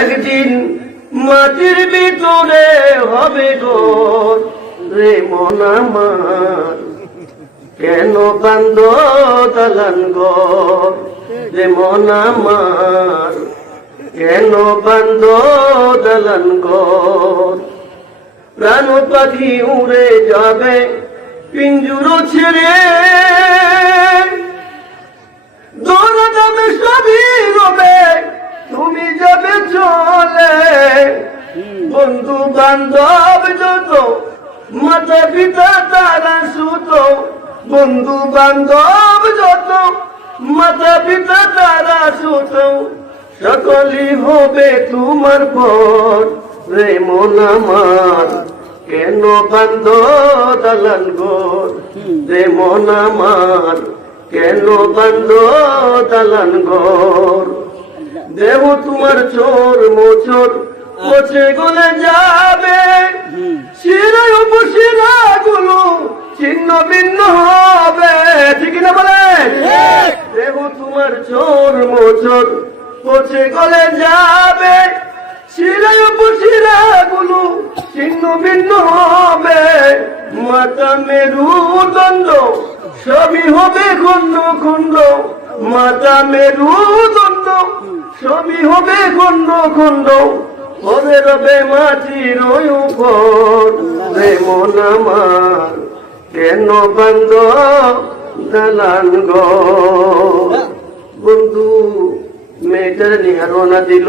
একদিন মাটির ভিতরে হবে ঘর রে মন আমার, কেন বান্ধ দালান ঘর রে মন আমার, কেন বান্ধ দালান ঘর। প্রাণ পাখি উড়ে যাবে পিঞ্জুর ছেড়ে, দৌড়াবে সবই রবে তুমি যাবে চলে। বন্ধু বান্ধব যত মাতা পিতা তারা সুত, বন্ধু বান্ধব যত মাতা পিতা তারা সুত, সকলই হবে তোমার পর রে মন আমার, কেন বান্ধ দালান ঘর রে মন আমার, কেন বান্ধ দালান ঘর। দেহ তোমার চোর মোচর পচে গলে যাবে, শিরায় উপশিরা গুলো ছিন্ন ভিন্ন হবে, ঠিক না বলেন? দেহ তোমার চোর মোচর পচে গলে যাবে, শিরায় উপশিরা গুলো ছিন্ন ভিন্ন হবে। মাথা মেরুদণ্ড সবই হবে খণ্ড খণ্ড, মাথা মেরুদণ্ড সবই হবে খণ্ড খণ্ড, হবে রবে মাটির উপর রে মন আমার, কেন বান্ধ দালান ঘর। বন্ধু মেয়েটার নিয়ে রওনা দিল,